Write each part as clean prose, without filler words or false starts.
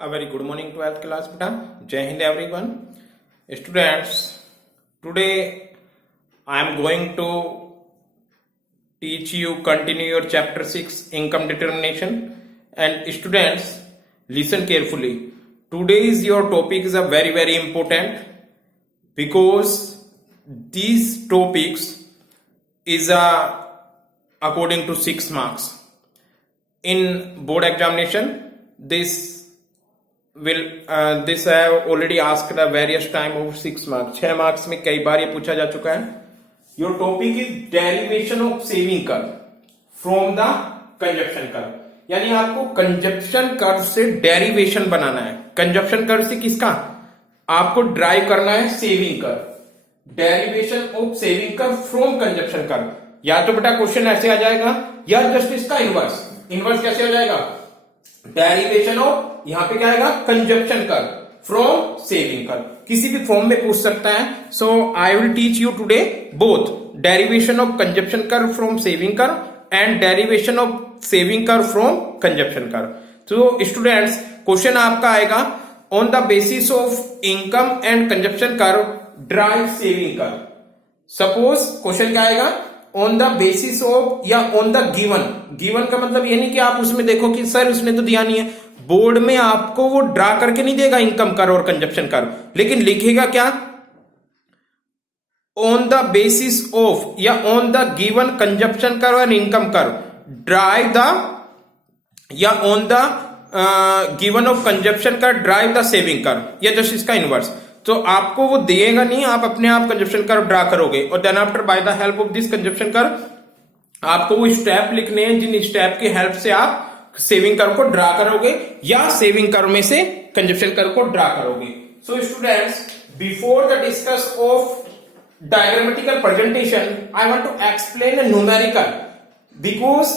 A very good morning, 12th class beta. Jai Hind everyone. Students, today I am going to teach you continue your chapter 6 income determination. And students, listen carefully. Today's your topic is a very important because these topics is according to 6 marks. In board examination, this I have already asked the various time of 6 marks. 6 marks में कई बार ये पूछा जा चुका है. Your topic is derivation of saving curve from the consumption curve. यानी आपको consumption curve से डेरिवेशन बनाना है. कंजप्शन कर्व से किसका? आपको ड्राइव करना है saving curve. Derivation of saving curve from consumption curve. या तो बेटा क्वेश्चन ऐसे आ जाएगा या जस्ट इसका इनवर्स. इनवर्स कैसे हो जाएगा? डेरिवेशन ऑफ, यहां पे क्या आएगा? Consumption curve from saving curve. किसी भी फॉर्म में पूछ सकता है. So I will teach you today both derivation of consumption curve from saving curve and derivation of saving curve from consumption curve. तो स्टूडेंट्स, क्वेश्चन आपका आएगा on the basis of income and consumption curve drive saving curve. Suppose question क्या आएगा? On the basis of या on the given. Given का मतलब ये नहीं कि आप उसमें देखो कि सर उसने तो दिया नहीं है. बोर्ड में आपको वो ड्रा करके नहीं देगा इनकम कर्व और कंजप्शन कर्व, लेकिन लिखेगा क्या? ऑन द बेसिस ऑफ या on the given consumption curve and income curve drive the, या on the given of consumption curve drive the saving curve, या जस्ट इसका इनवर्स. तो आपको वो देगा नहीं, आप अपने आप कंजप्शन कर्व ड्रा करोगे और then after by the help of this consumption curve आपको वो स्टेप लिखने हैं जिन स्टेप की हेल्प से आप सेविंग कर्व को ड्रा करोगे या सेविंग कर्व में से कंजप्शन कर्व को ड्रा करोगे. So students, before the discuss of diagrammatical presentation I want to explain a numerical, because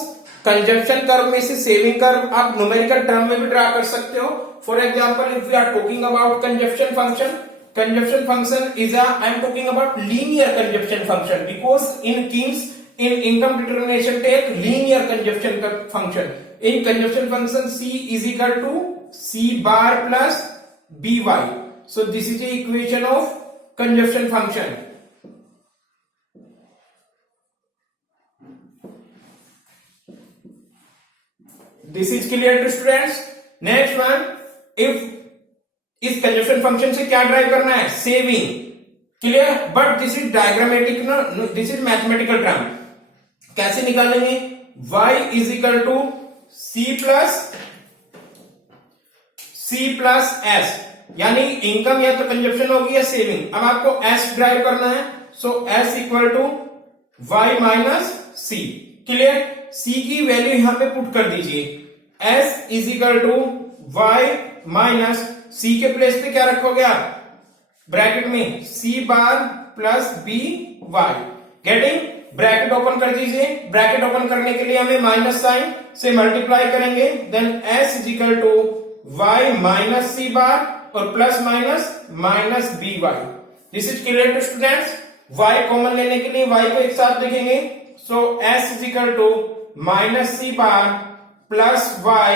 consumption curve में से सेविंग कर्व आप न्यूमेरिकल टर्म में भी ड्रा कर सकते हो. For example, if we are talking about consumption function, conjunction function is I am talking about linear conjunction function because in King's in income determination take linear conjunction function. In conjunction function C is equal to C bar plus by. So this is the equation of conjunction function. This is clear to students. Next one, if इस consumption function से क्या drive करना है? Saving. Clear? But this is diagrammatic, this is mathematical term. कैसे निकालेंगे? y is equal to c plus s, यानी income या तो कंजप्शन होगी या सेविंग. अब आपको s ड्राइव करना है, so s equal to y minus c. Clear? c की वैल्यू यहां पे पुट कर दीजिए. s is equal to y minus C के प्लेस पे क्या रखोगे आप? ब्रैकेट में C bar plus B Y. Getting? Bracket open कर दीजिए. ब्रैकेट ओपन करने के लिए हमें माइनस साइन से मल्टीप्लाई करेंगे. Then S is equal to Y minus C bar और plus minus minus B Y. This is clear to students. y common लेने के लिए y को एक साथ लिखेंगे. So S is equal to minus C bar plus Y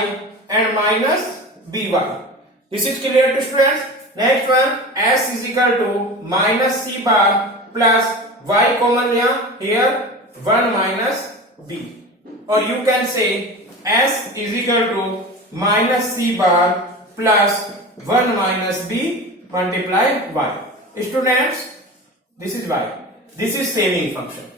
and minus B Y. This is clear to students. Next one, s is equal to minus c bar plus y common here 1 minus b, or you can say s is equal to minus c bar plus 1 minus b multiply y. Students, this is y. This is saving function.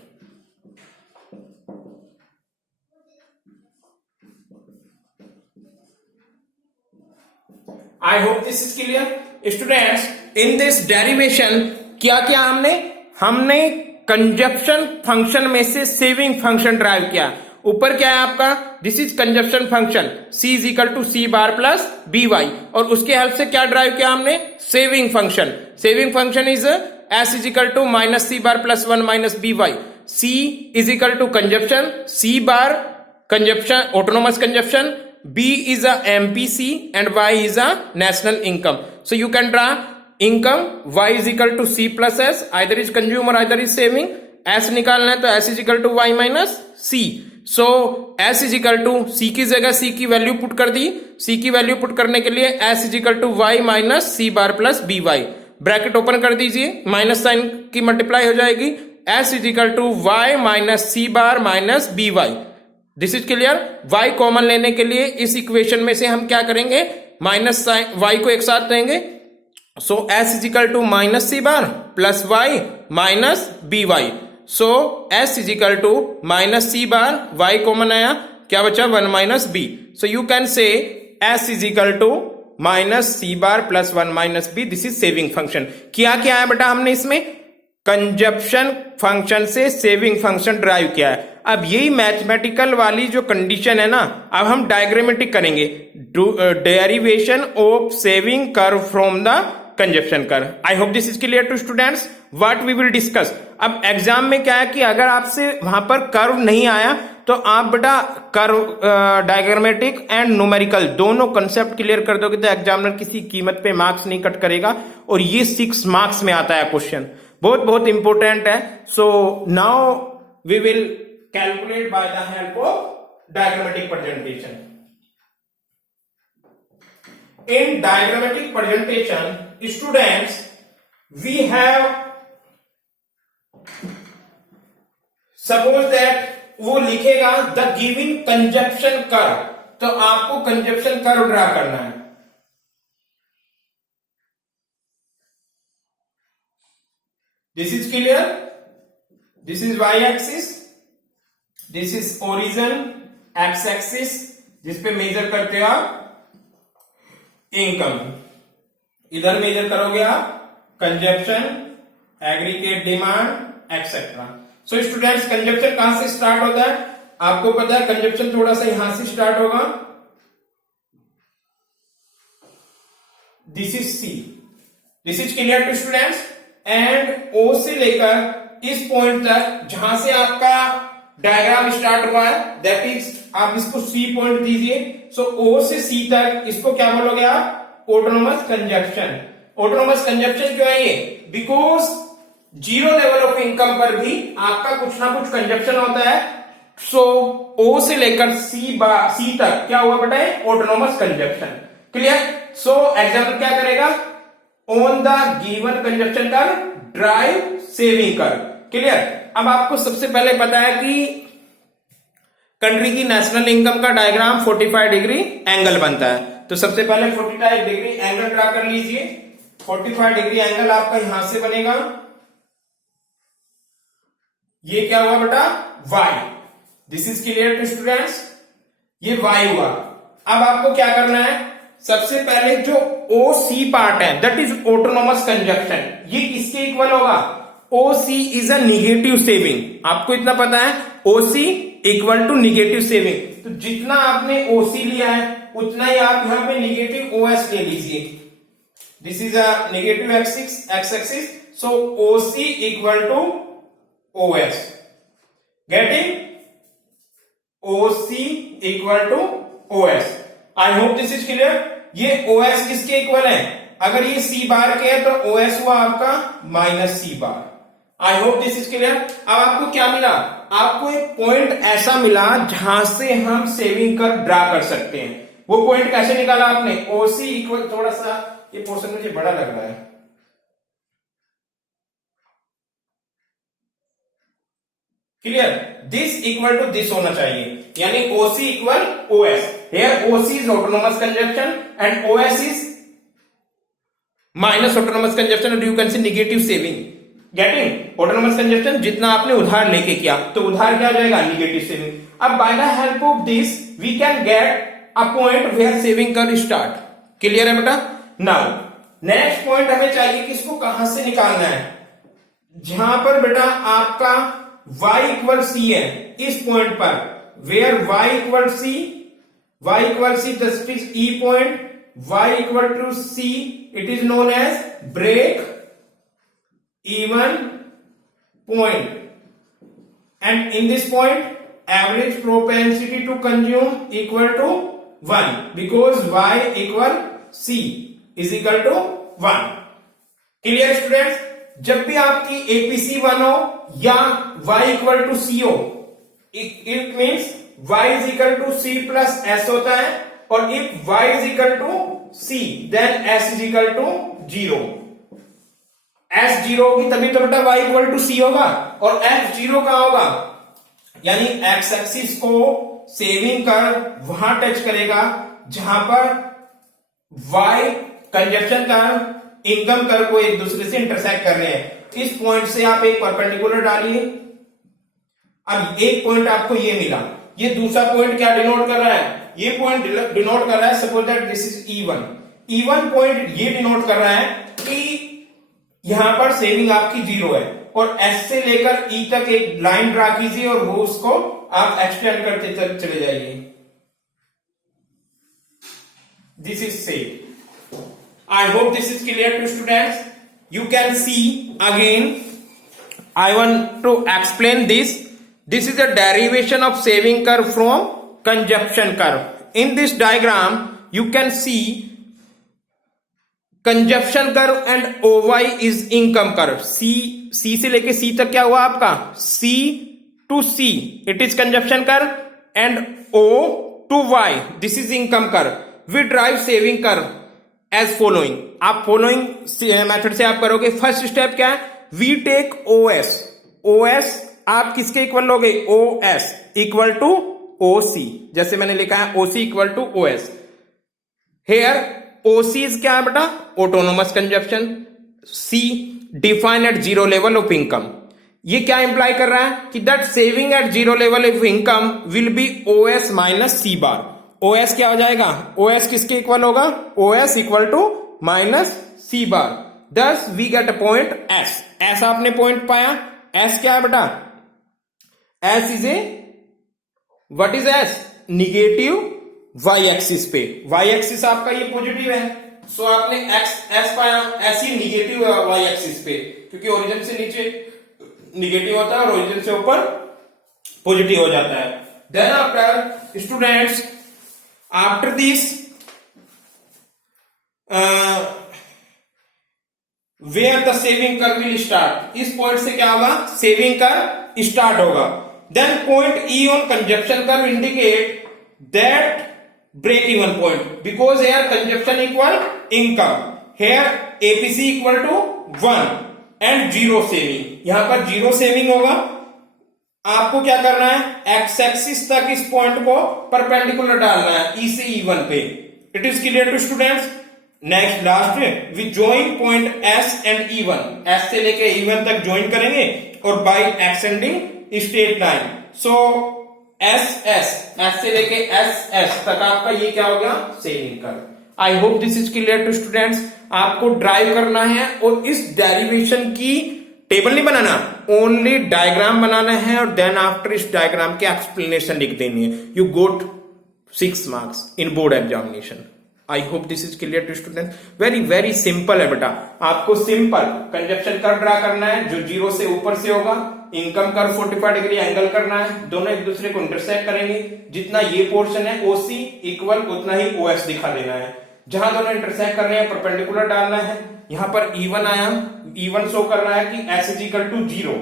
I hope this is clear. Students, in this derivation क्या किया हमने consumption function में से saving function drive किया. ऊपर क्या है आपका? This is consumption function C is equal to C bar plus B Y, और उसके हेल्प से क्या ड्राइव किया हमने? Saving function. Saving function is S is equal to minus C bar plus 1 minus B Y. C is equal to consumption, C bar consumption, autonomous consumption, B is a MPC and Y is a national income. So you can draw income Y is equal to C plus S, either is consumer either is saving. S निकालना है तो S is equal to Y minus C. So S is equal to C की जगह सी की value put कर दी, सी की value put करने के लिए S is equal to Y minus C bar plus B Y, bracket open कर दीजिए, माइनस साइन की मल्टीप्लाई हो जाएगी, S is equal to Y minus C bar minus B Y. This is clear. Y common लेने के लिए इस equation में से हम क्या करेंगे, माइनस साइन वाई को एक साथ लेंगे, so S is equal to minus C bar plus Y minus B Y, so S is equal to minus C bar, Y common आया, क्या बचा 1 minus B, so you can say S is equal to minus C bar plus 1 minus B. This is saving function. क्या क्या है बेटा हमने इसमें, consumption function से सेविंग फंक्शन ड्राइव किया है। अब यही मैथमेटिकल वाली जो कंडीशन है ना, अब हम डायग्रामेटिक करेंगे, derivation of saving curve from the consumption curve. I hope this is clear to students what we will discuss. अब एग्जाम में क्या है कि अगर आपसे वहां पर कर्व नहीं आया तो आप बेटा कर्व डायग्रामेटिक एंड न्यूमेरिकल दोनों कंसेप्ट क्लियर कर दोगे तो एग्जामिनर किसी कीमत पे मार्क्स नहीं कट करेगा, और ये 6 मार्क्स में आता है क्वेश्चन, बहुत बहुत इंपॉर्टेंट है। So now we will calculate by the help of diagrammatic presentation. In diagrammatic presentation, students, we have suppose that वो लिखेगा द गिवन कंजप्शन कर्व, तो आपको कंजप्शन कर्व ड्रा करना है। This is clear, this is Y axis, this is origin X axis, जिस पे major करते हो आप इनकम, इधर मेजर करोगे आप consumption, aggregate demand etcetera. So students, consumption कहां से स्टार्ट होता है, आपको पता है कंजप्शन थोड़ा सा यहां से स्टार्ट होगा, this is C, this is clear to students, and O से लेकर इस पॉइंट तक जहां से आपका डायग्राम स्टार्ट हुआ है, दैट इज आप इसको सी पॉइंट दीजिए। सो ओ से सी तक इसको क्या बोलोगे आप, ऑटोनोमस कंजप्शन। ऑटोनोमस कंजप्शन क्यों है ये, because zero level of income पर भी आपका कुछ ना कुछ कंजप्शन होता है। सो ओ से लेकर सी तक क्या हुआ बेटा, autonomous consumption. Clear. So example क्या करेगा, ऑन द गिवन कंजप्शन कर ड्राइव सेविंग कर। क्लियर। अब आपको सबसे पहले पता है कि कंट्री की नेशनल इनकम का डायग्राम 45 डिग्री एंगल बनता है, तो सबसे पहले 45 डिग्री एंगल ड्रा कर लीजिए। 45 डिग्री एंगल आपका यहां से बनेगा, ये क्या हुआ बेटा, y। This is clear to students, ये y हुआ। अब आपको क्या करना है, सबसे पहले जो OC पार्ट है दैट इज ऑटोनोमस कंजप्शन, ये किसके इक्वल होगा, OC is a negative saving. आपको इतना पता है OC equal to negative saving, तो जितना आपने OC लिया है उतना ही आप यहां पे निगेटिव OS ले लीजिए। This is a negative X axis, so OC equal to OS, getting, OC equal to OS। I hope this is clear. ये OS किसके इक्वल है, अगर ये C बार के है तो OS हुआ आपका minus C bar. I hope this is clear. अब आपको क्या मिला, आपको एक पॉइंट ऐसा मिला जहां से हम सेविंग कर ड्रा कर सकते हैं। वो पॉइंट कैसे निकाला आपने, OC इक्वल, थोड़ा सा ये पोर्शन मुझे बड़ा लग रहा है, clear, this equal to this होना चाहिए, यानी OC equal OS। Here OC is autonomous consumption and OS is minus autonomous consumption, और you can say negative saving. Getting, autonomous consumption जितना आपने उधार लेके किया तो उधार क्या हो जाएगा, निगेटिव सेविंग। अब by the help of this we can get a point where saving कर स्टार्ट। क्लियर है बेटा। नाउ नेक्स्ट पॉइंट हमें चाहिए कि इसको कहां से निकालना है, जहां पर बेटा आपका y इक्वल सी है, इस पॉइंट पर where y equal C, that is E point, y equal to C, it is known as break even point, and in this point average propensity to consume equal to 1 because y equal C is equal to 1। Clear students. जब भी आपकी APC 1 हो या y equal to C हो, it means y is equal to c plus s होता है, और if y is equal to c then s is equal to 0। s 0 होगी तभी तो बेटा y इक्वल टू c होगा, और f 0 कहां होगा, यानी x एक्सिस को सेविंग कर्व वहां टच करेगा जहां पर y consumption curve income curve को एक दूसरे से इंटरसेक्ट कर रहे हैं। इस पॉइंट से आप एक परपेंडिकुलर डालिए। अब एक पॉइंट आपको ये मिला, ये दूसरा पॉइंट क्या डिनोट कर रहा है, ये पॉइंट डिनोट कर रहा है, suppose that this is E1। E1 point ये डिनोट कर रहा है कि यहां पर सेविंग आपकी 0 है, और S से लेकर E तक एक लाइन ड्रा कीजिए और वो उसको आप एक्सटेंड करते चले जाइए। This is set. I hope this is clear to students. You can see again. I want to explain this. This is a derivation of saving curve from consumption curve. In this diagram, you can see consumption curve and OY is income curve. C से लेके C तक क्या हुआ आपका, C to C it is consumption curve, and O to Y this is income curve. We derive saving curve as following. आप following method से आप करोगे। फर्स्ट स्टेप क्या है, वी टेक OS। OS आप किसके इक्वल लोगे, OS इक्वल टू OC, जैसे मैंने लिखा है OC equal to OS। Here OC is क्या है बेटा, autonomous consumption. C define at 0 level of income. ये क्या इंप्लाई कर रहा है कि that saving at 0 level of income will be OS minus C bar. OS क्या हो जाएगा, OS किसके इक्वल होगा, OS equal to minus C bar. Thus we get a point S। S आपने पॉइंट पाया। S क्या है बेटा, S is a, what is S, negative y axis पे। y एक्सिस आपका ये पॉजिटिव है, सो आपने S पाया। S ही निगेटिव है y एक्सिस पे, क्योंकि ओरिजिन से नीचे निगेटिव होता है और ओरिजिन से ऊपर पॉजिटिव हो जाता है। Then after students, after this where the saving curve will start, इस पॉइंट से क्या होगा, सेविंग कर्व स्टार्ट होगा। Then point E on consumption curve indicate that break even point, because here consumption equal income, here APC equal to 1 and 0 saving. यहां पर 0 saving होगा। आपको क्या करना है, एक्स एक्सिस तक इस पॉइंट को परपेंडिकुलर डालना है E से E1 पे। It is clear to students. Next last we join point S and E1, S से लेके E1 तक ज्वाइन करेंगे और by extending straight line. So S से लेके S तक आपका ये क्या हो गया, saving curve. I hope this is clear to students. आपको ड्राइव करना है और इस डेरिवेशन की टेबल नहीं बनाना, ओनली डायग्राम बनाना है, और देन आफ्टर इस डायग्राम के एक्सप्लेनेशन लिख देनी है। You got 6 marks in board examination. I hope this is clear to student. Very very simple है बेटा। आपको सिंपल कंजप्शन कर्व ड्रा करना है जो 0 से ऊपर से होगा, इनकम कर्व 45 डिग्री एंगल करना है, दोनों एक दूसरे को इंटरसेक्ट करेंगे। जितना ये पोर्शन है OC इक्वल उतना ही OS दिखा देना है। जहां दोनों इंटरसेक्ट कर रहे हैं परपेंडिकुलर डालना है। यहां पर E1 आया, E1 शो कर रहा है कि S is equal to 0।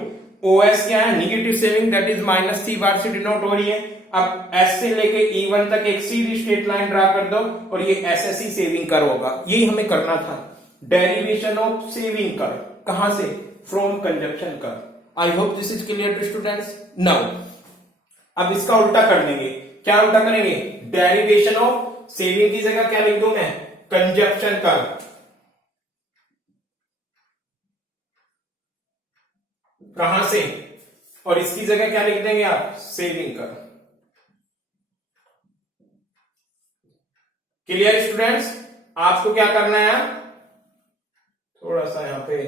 OS क्या है, negative saving, that is minus C bar से डिनोट हो रही है। अब S से लेके E1 तक एक सीधी स्ट्रेट लाइन ड्रा कर दो और ये SSE सेविंग कर्व होगा। यही हमें करना था, डेरिवेशन ऑफ सेविंग कर्व। कहां से, from consumption curve. I hope this is clear to students. Now अब इसका उल्टा कर देंगे। क्या उल्टा करेंगे, डेरिवेशन ऑफ सेविंग की जगह क्या लिख दूं मैं, कंजप्शन कर्व। कहां से, और इसकी जगह क्या लिख देंगे आप, सेविंग कर्व। Clear students. आपको क्या करना है, थोड़ा सा यहां पे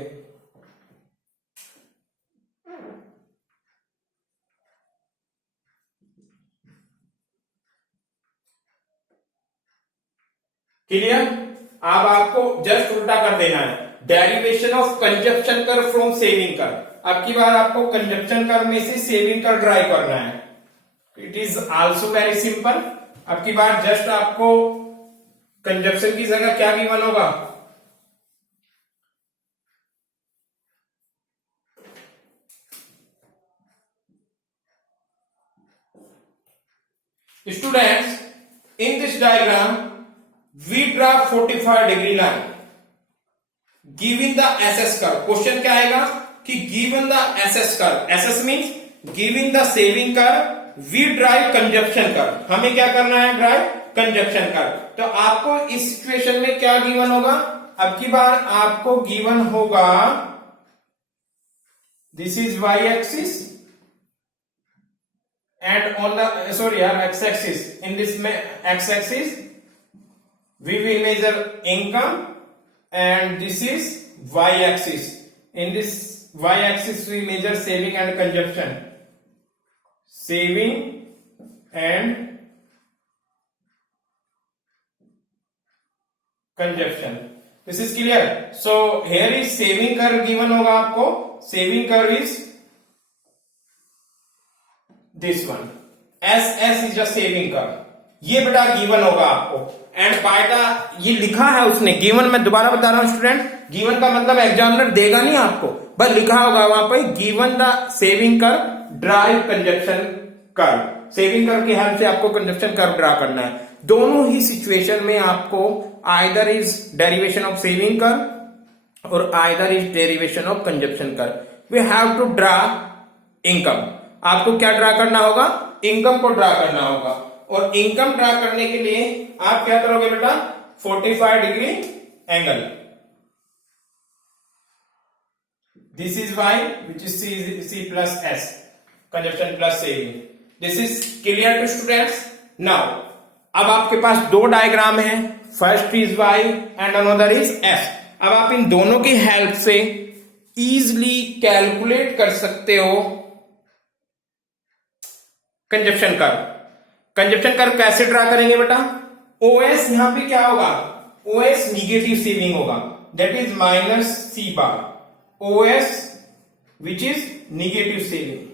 क्लियर। अब आपको जस्ट उल्टा कर देना है, derivation of consumption curve from saving curve. अब की बार आपको कंजप्शन कर्व में से सेविंग कर्व ड्राइव करना है। It is also very simple. अब की बार जस्ट आपको कंजप्शन की जगह क्या गिवन होगा, Students, in this diagram, we draw 45 degree line. Given the SS curve, question क्या आएगा कि given the SS curve, SS means given the saving curve, we drive conjunction curve. हमें क्या करना है? drive conjunction curve. तो आपको इस सिचुएशन में क्या गिवन होगा? अब की बार आपको गिवन होगा, this is y axis and on the x axis, in this x axis we will measure income and this is y axis. In this y axis we measure saving and consumption. Saving and consumption. This is clear. So here is saving curve given होगा आपको. Saving curve is this one. SS is a saving curve. ये बेटा given होगा आपको. And by the ये लिखा है उसने गिवन. मैं दोबारा बता रहा हूं स्टूडेंट, गिवन का मतलब एग्जामिनर देगा नहीं आपको, बस लिखा होगा वहां पर given the saving curve drive conjunction curve. Saving curve की हेल्प से आपको कंजक्शन कर्व ड्रा करना है. दोनों ही सिचुएशन में आपको either is derivation of saving curve और either is derivation of consumption curve. We have to draw income. आपको क्या ड्रा करना होगा? इनकम को ड्रा करना होगा. और इनकम ड्रा करने के लिए आप क्या करोगे बेटा? 45 degree angle. This is y which is c plus s, conjunction plus saving. This is clear to students. Now अब आपके पास दो डायग्राम है. First is y and another is s. अब आप इन दोनों की हेल्प से इजिली कैलकुलेट कर सकते हो कंजक्शन कर्व. कंजक्शन कर्व कैसे ड्रा करेंगे बेटा? OS यहां पे क्या होगा? OS निगेटिव सेविंग होगा, that is minus C bar. OS which is negative saving.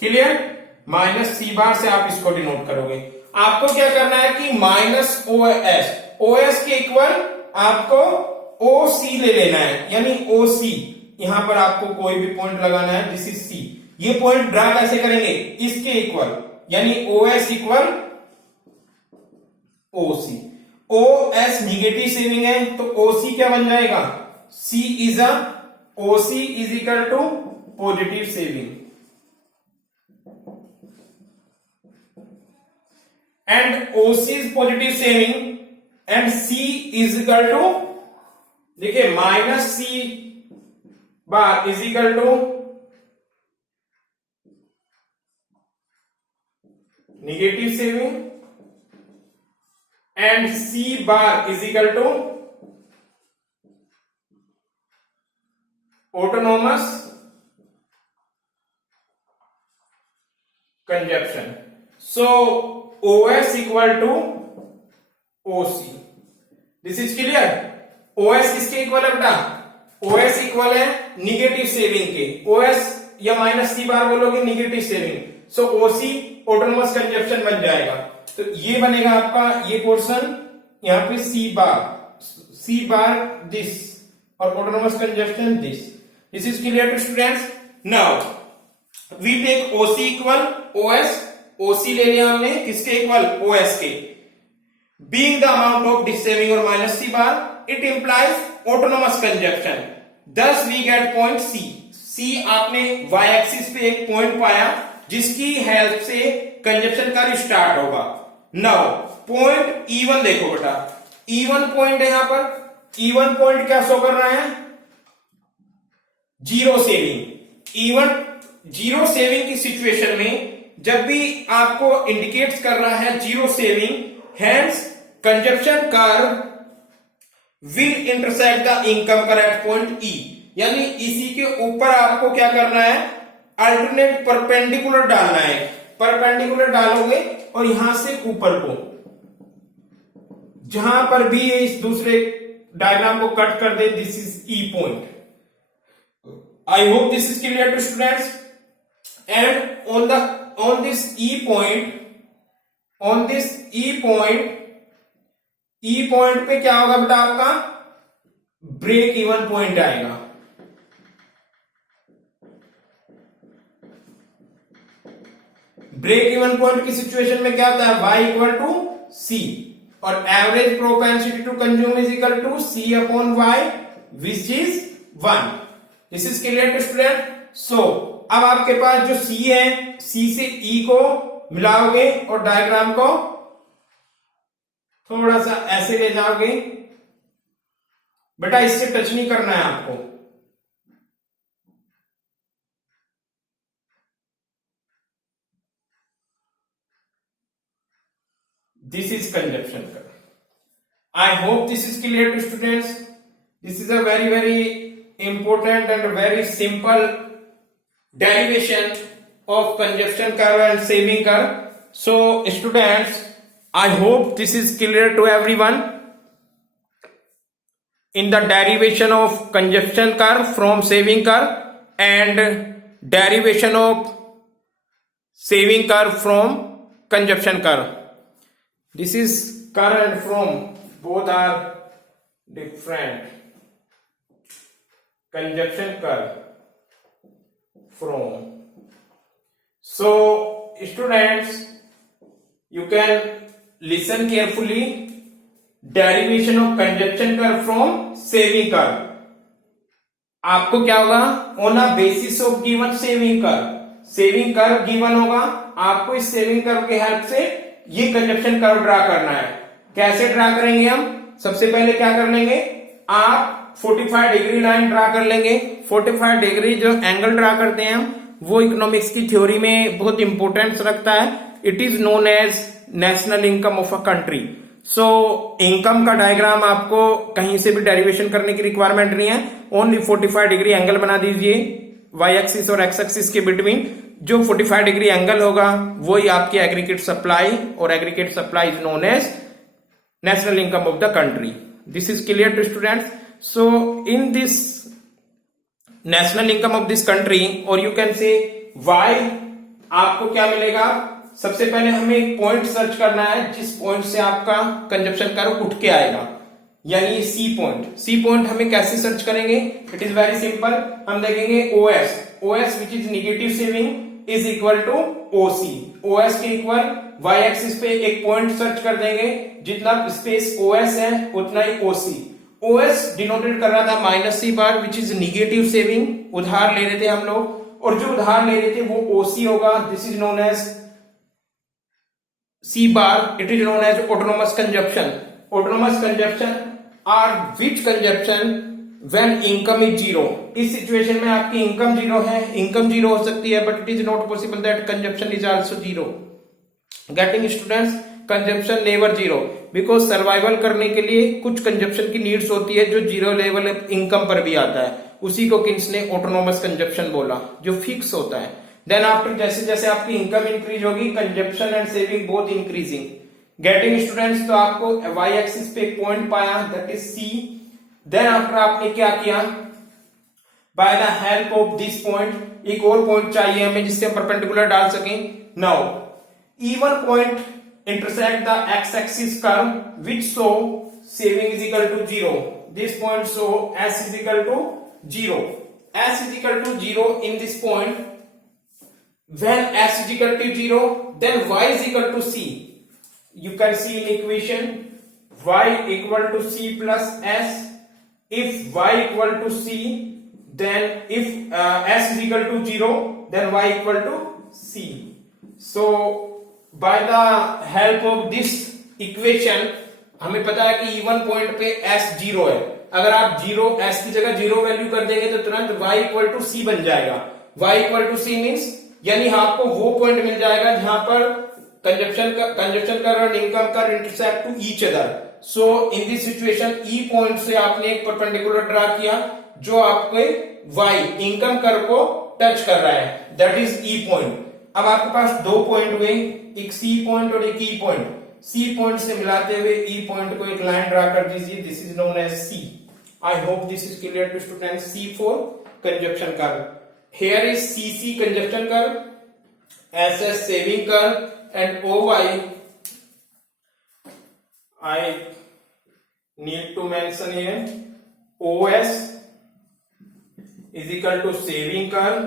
Clear? Minus C bar से आप इसको डिनोट करोगे. आपको क्या करना है कि माइनस OS के इक्वल आपको OC ले लेना है, यानी OC. यहां पर आपको कोई भी पॉइंट लगाना है. This is C. ये पॉइंट ड्रा कैसे करेंगे? इसके इक्वल, यानी OS equal OC. OS negative saving है तो OC क्या बन जाएगा? C is a OC is equal to positive saving and OC is positive saving and C is equal to, देखिए minus C bar is equal to negative saving and C bar is equal to autonomous consumption. So OS equal to OC. This is clear. OS किसके equal है बेटा? OS equal है negative saving के. OS या minus C बार बोलोगे negative saving. सो OC autonomous consumption बन जाएगा. तो ये बनेगा आपका ये पोर्शन, यहां पे C बार दिस और autonomous consumption this. This is clear to students. Now we take OC equal OS. OC ले लिया हमने किसके इक्वल? OS के. Being the amount of this saving और minus C bar, it implies autonomous consumption. Thus we get point C. C आपने y axis पे एक पॉइंट पाया जिसकी हेल्प से कंजप्शन कर्व स्टार्ट होगा. नाउ पॉइंट E1 देखो बेटा. E1 पॉइंट है यहां पर. E1 पॉइंट क्या शो कर रहा है? Zero saving. E1 zero saving की सिचुएशन में जब भी आपको इंडिकेट्स कर रहा है zero saving, hence consumption curve will intersect the income curve at point E. यानी इसी के ऊपर आपको क्या करना है? अल्टरनेट परपेंडिकुलर डालना है. परपेंडिकुलर डालोगे और यहां से ऊपर को, जहां पर भी इस दूसरे डायग्राम को कट कर दे, this is E point. I hope this is clear to students. And on this E point पे क्या होगा बेटा? आपका ब्रेक इवन पॉइंट आएगा. ब्रेक इवन पॉइंट की सिचुएशन में क्या होता है, y इक्वल टू सी, और average propensity to consume is equal to C upon Y which is 1। This is clear to student. So अब आपके पास जो C है, C से E को मिलाओगे और डायग्राम को थोड़ा सा ऐसे ले जाओगे। बेटा इससे टच नहीं करना है आपको। This is consumption curve. I hope this is clear to students. This is a very important and very simple derivation of consumption curve and saving curve. So students, I hope this is clear to everyone. In the derivation of consumption curve from saving curve and derivation of saving curve from consumption curve. This is curve and from, both are different. Consumption curve from. So students, you can listen carefully. Derivation of consumption curve from saving curve. आपको क्या होगा, on a basis of given saving curve, saving curve given होगा, आपको इस saving curve के help से ये consumption curve draw करना है। कैसे ड्रा करेंगे हम, सबसे पहले क्या कर लेंगे, आप 45 डिग्री लाइन ड्रा कर लेंगे। 45 डिग्री जो एंगल ड्रा करते हैं हम, वो इकोनॉमिक्स की थ्योरी में बहुत इंपॉर्टेंस रखता है। It is known as national income of a country. So income का डायग्राम आपको कहीं से भी डेरिवेशन करने की रिक्वायरमेंट नहीं है, ओनली 45 डिग्री एंगल बना दीजिए वाई एक्सिस और एक्स एक्सिस के बिटवीन। जो 45 डिग्री एंगल होगा वही आपकी एग्रीगेट सप्लाई, और aggregate supply is known as national income of the country. This is clear to students. So in this national income of this country, और you can say Y, आपको क्या मिलेगा, सबसे पहले हमें एक पॉइंट सर्च करना है जिस पॉइंट से आपका कंजप्शन कर्व उठ के आएगा, यानी सी पॉइंट। सी पॉइंट हमें कैसे सर्च करेंगे, इट इज वेरी सिंपल। हम देखेंगे OS, OS which is negative saving is equal to OC. OS के इक्वल वाई एक्सिस पे एक पॉइंट सर्च कर देंगे, जितना स्पेस ओएस है उतना ही ओसी। ओएस डिनोटेड कर रहा था minus C bar which is negative saving, उधार ले रहे थे हम लोग, और जो उधार ले रहे थे वो ओसी होगा। This is known as C bar, it is known as autonomous consumption. Autonomous consumption or which consumption when income is zero. इस सिचुएशन में आपकी इनकम जीरो है, इनकम जीरो हो सकती है, but it is not possible that consumption is also zero. Getting students, consumption never zero, because survival करने के लिए कुछ कंजप्शन की नीड्स होती है जो जीरो लेवल इनकम पर भी आता है। उसी को किन्स ने ऑटोनोमस कंजप्शन बोला, जो फिक्स होता है। देन आफ्टर जैसे जैसे आपकी इनकम इंक्रीज होगी, consumption and saving both increasing. Getting students, तो आपको वाई एक्सिस पे एक पॉइंट पाया, that is C. Then after आपने क्या किया, by the help of this point, एक और पॉइंट चाहिए हमें जिससे हम परपेंडिकुलर डाल सकें। Now even point intersect the X axis curve which show saving is equal to zero. This point show S is equal to zero. S is equal to zero in this point. When s is equal to 0, then y is equal to c. You can see in equation y equal to c plus s. If y equal to c, then if s is equal to 0, then y equal to c. So by the help of this equation, हमें पता है कि even point पे s 0 है। अगर आप 0 s की जगह 0 वैल्यू कर देंगे तो तुरंत y इक्वल टू c बन जाएगा। y equal to c means, यानी आपको वो पॉइंट मिल जाएगा जहां पर कंजप्शन कर्व और income curve intersect to each other. So in this situation E point से आपने एक परपेंडिकुलर ड्रा किया जो आपके वाई इनकम कर्व को टच कर रहा है, दैट इज ई पॉइंट। अब आपके पास दो पॉइंट हुए, एक सी पॉइंट और एक ई पॉइंट। सी पॉइंट से मिलाते हुए ई पॉइंट को एक लाइन ड्रा कर दीजिए, this is known as C. I hope this is clear to students. C for consumption curve. Here is CC consumption curve, SS saving curve, and OY. I need to mention here OS is equal to saving curve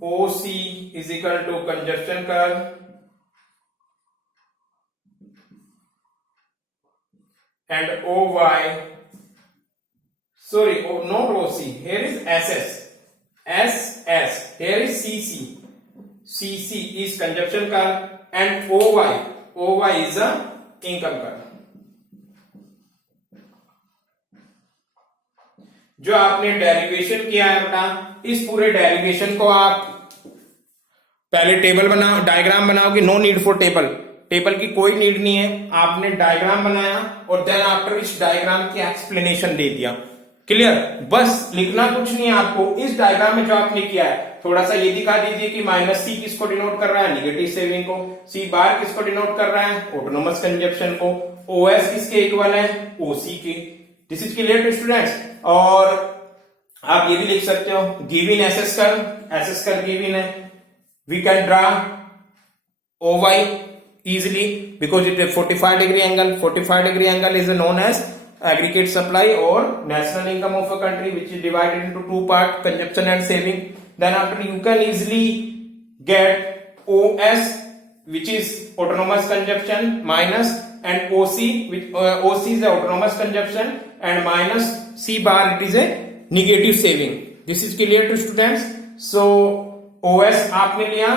OC is equal to conjunction curve and OY, sorry, not OC, here is SS, here is CC is conjunction curve and OY is a income curve. जो आपने derivation किया है बेटा, इस पूरे derivation को आप पहले टेबल बनाओ, डायग्राम बनाओगे, नो नीड फॉर टेबल की कोई नीड नहीं है, आपने डायग्राम बनाया और देन आफ्टर इस डायग्राम की एक्सप्लेनेशन दे दिया। क्लियर? बस लिखना कुछ नहीं है आपको। इस डायग्राम में जो आपने किया है थोड़ा सा ये दिखा दीजिए कि -C किसको डिनोट कर रहा है, नेगेटिव सेविंग को, C बार किसको डिनोट कर रहा है, ऑटोनोमस कंजप्शन को, OS किसके इक्वल है, OC के। This is clear to students. और आप ये भी लिख सकते हो, गिवन एसएस कर्व गिवन है, we can draw OY easily because it is 45 degree angle. 45 degree angle is known as aggregate supply or national income of a country, which is divided into two parts, consumption and saving. Then after you can easily get OS, which is autonomous consumption, minus, and OC, which OC is the autonomous consumption, and minus C bar, it is a negative saving. This is clear to students. So OS आपने लिया,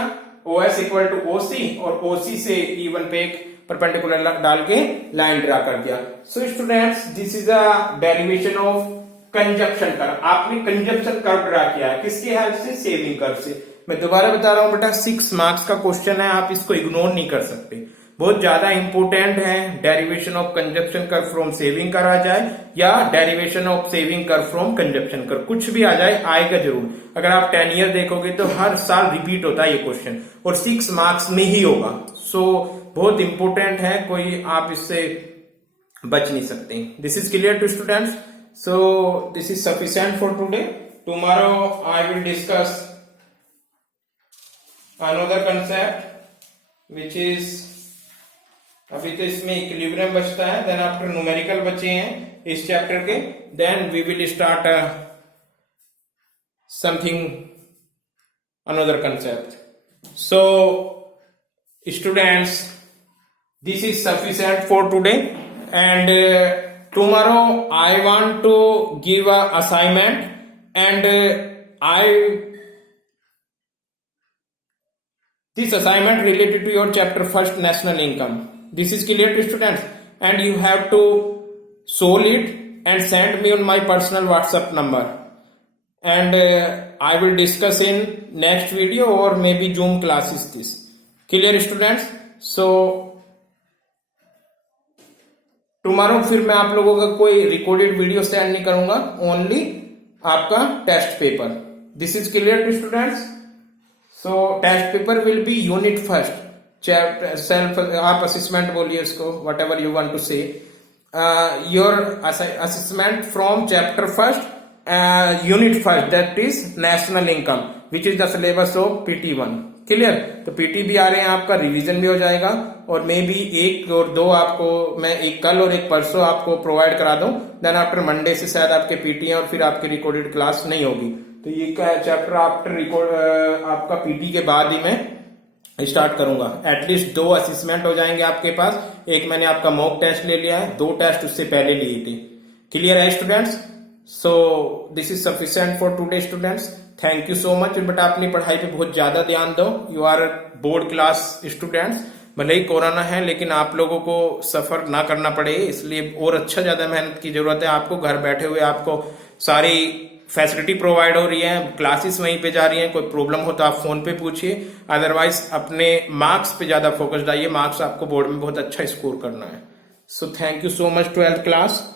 OS equal to OC और OC से E1 पे एक perpendicular डाल के line draw कर दिया। So students, this is a derivation of consumption curve. आपने कंजप्शन कर्व ड्रा किया है किसकी हेल्प से, सेविंग कर्व से। मैं दोबारा बता रहा हूं बेटा, 6 मार्क्स का क्वेश्चन है, आप इसको इग्नोर नहीं कर सकते, बहुत ज्यादा इंपोर्टेंट है। Derivation of consumption curve from saving curve आ जाए या derivation of saving curve from consumption curve, कुछ भी आ जाए, आएगा जरूर। अगर आप 10 ईयर देखोगे तो हर साल रिपीट होता है ये क्वेश्चन और 6 मार्क्स में ही होगा। सो बहुत इंपोर्टेंट है, कोई आप इससे बच नहीं सकते। This is clear to students. So this is sufficient for today. Tomorrow I will discuss another concept which is, अभी तो इसमें इक्विलिब्रियम बचता है, देन आफ्टर न्यूमेरिकल बचे हैं इस चैप्टर के, then we will start something another concept. So students, this is sufficient for today, and tomorrow I want to give a assignment, and this assignment related to your chapter first, national income. This is clear to students, and you have to solve it and send me on my personal WhatsApp number, and I will discuss in next video or maybe Zoom classes this. Clear students? So tomorrow फिर मैं आप लोगों का कोई recorded video send नहीं करूंगा, only आपका test paper. This is clear to students. So test paper will be unit first, chapter self, आप असेसमेंट बोलिए उसको, whatever you want to say, your assessment from chapter first unit first, that is national income, which is the syllabus of PT1। Clear? तो PT भी आ रहे हैं, आपका revision भी हो जाएगा, और मे भी 1 और 2 आपको मैं एक कल और एक परसों आपको प्रोवाइड करा दूं। देन आफ्टर मंडे से शायद आपके PT है और फिर आपकी रिकॉर्डेड क्लास नहीं होगी। तो ये चैप्टर आफ्टर रिकॉर्ड आपका PT के बाद ही मैं स्टार्ट करूंगा। एटलीस्ट 2 असेसमेंट हो जाएंगे आपके पास। एक मैंने आपका मॉक टेस्ट ले लिया है, 2 टेस्ट उससे पहले लिए थे। क्लियर है students? So this is sufficient for today students. Thank you so much. बेटा अपनी पढ़ाई पे बहुत ज्यादा ध्यान दो। You are board class students. भले ही कोरोना है लेकिन आप लोगों को सफर ना करना पड़े, इसलिए और अच्छा ज्यादा मेहनत की जरूरत है आपको। घर बैठे हुए आपको सारी फैसिलिटी प्रोवाइड हो रही है, क्लासेस वहीं पे जा रही हैं। कोई प्रॉब्लम हो तो आप फोन पे पूछिए, अदरवाइज अपने मार्क्स पे ज्यादा फोकस डालिए। मार्क्स आपको बोर्ड में बहुत अच्छा स्कोर करना है। So thank you so much 12th class.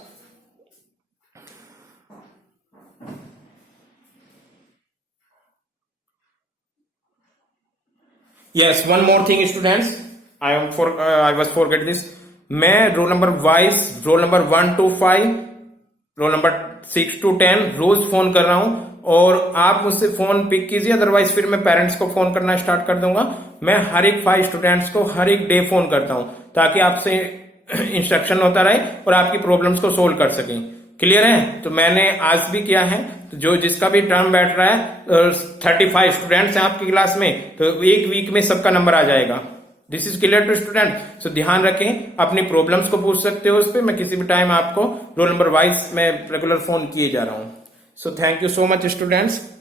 Yes, one more thing students, I was forget this. मैं roll number wise, roll number 1 to 5, roll number 6 to 10 रोज फोन कर रहा हूं, और आप मुझसे फोन पिक कीजिए, अदरवाइज फिर मैं पेरेंट्स को फोन करना स्टार्ट कर दूंगा। मैं हर एक 5 स्टूडेंट्स को हर एक डे फोन करता हूं, ताकि आपसे इंस्ट्रक्शन होता रहे और आपकी प्रॉब्लम्स को सोल्व कर सकें। क्लियर है? तो मैंने आज भी किया है, तो तो जो जिसका भी टर्म बैठ रहा है 35 स्टूडेंट्स हैं आपकी क्लास में, तो एक वीक में सबका नंबर आ जाएगा। This is clear to student. So ध्यान रखें, अपनी प्रॉब्लम्स को पूछ सकते हो उस पर। मैं किसी भी टाइम आपको रोल नंबर वाइज में रेगुलर फोन किए जा रहा हूं। So thank you so much students.